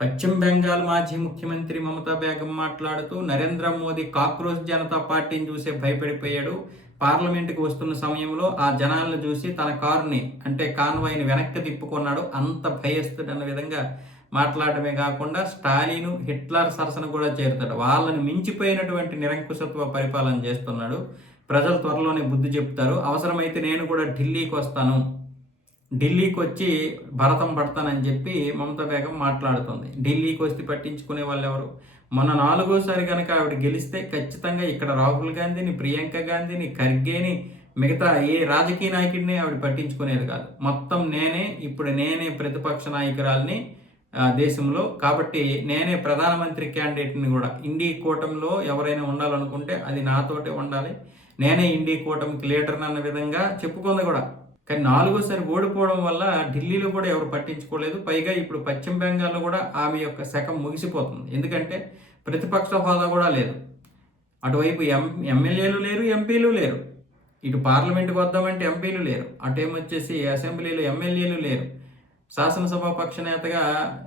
పశ్చిమ బెంగాల్ మాజీ ముఖ్యమంత్రి మమతా బేగం మాట్లాడుతూ నరేంద్ర మోదీ కాక్రోచ్ జనతా పార్టీని చూసే భయపడిపోయాడు. పార్లమెంటుకి వస్తున్న సమయంలో ఆ జనాలను చూసి తన కారుని అంటే కాన్వాయ్ని వెనక్కి తిప్పుకున్నాడు. అంత భయస్తుడన్న విధంగా మాట్లాడమే కాకుండా స్టాలిను హిట్లర్ సరసన కూడా చేరుతాడు. వాళ్ళని మించిపోయినటువంటి నిరంకుశత్వ పరిపాలన చేస్తున్నాడు. ప్రజలు త్వరలోనే బుద్ధి చెప్తారు. అవసరమైతే నేను కూడా ఢిల్లీకి వస్తాను, ఢిల్లీకి వచ్చి భరతం పడతానని చెప్పి మమతా బేగం మాట్లాడుతుంది. ఢిల్లీకి వస్తే పట్టించుకునే వాళ్ళు ఎవరు? మొన్న 4వ సారి కనుక ఆవిడ గెలిస్తే ఖచ్చితంగా ఇక్కడ రాహుల్ గాంధీని, ప్రియాంక గాంధీని, ఖర్గేని, మిగతా ఏ రాజకీయ నాయకుడిని ఆవిడ పట్టించుకునేది కాదు. మొత్తం ఇప్పుడు నేనే ప్రతిపక్ష నాయకురాల్ని దేశంలో, కాబట్టి నేనే ప్రధానమంత్రి క్యాండిడేట్ని కూడా. ఇండీ కూటమిలో ఎవరైనా ఉండాలనుకుంటే అది నాతోటే ఉండాలి, నేనే ఇండీ కూటమికి లీడర్ అన్న విధంగా చెప్పుకుంది కూడా. కానీ 4వ సారి ఓడిపోవడం వల్ల ఢిల్లీలో కూడా ఎవరు పట్టించుకోలేదు. పైగా ఇప్పుడు పశ్చిమ బెంగాల్లో కూడా ఆమె యొక్క శకం ముగిసిపోతుంది. ఎందుకంటే ప్రతిపక్ష హోదా కూడా లేదు. అటువైపు ఎమ్మెల్యేలు లేరు, ఎంపీలు లేరు. ఇటు పార్లమెంటుకు వద్దామంటే ఎంపీలు లేరు, అటేమొచ్చేసి అసెంబ్లీలో ఎమ్మెల్యేలు లేరు. శాసనసభ పక్ష నేతగా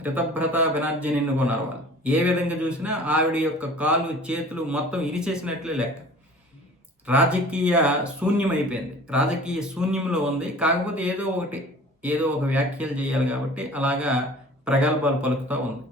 రితభ్రత బెనర్జీని ఎన్నుకున్నారు వాళ్ళు. ఏ విధంగా చూసినా ఆవిడ యొక్క కాలు చేతులు మొత్తం ఇరిచేసినట్లే లెక్క. రాజకీయ శూన్యం అయిపోయింది, రాజకీయ శూన్యంలో ఉంది. కాకపోతే ఏదో ఒక వ్యాఖ్యలు చేయాలి కాబట్టి అలాగా ప్రగల్భాలు పలుకుతూ ఉంది.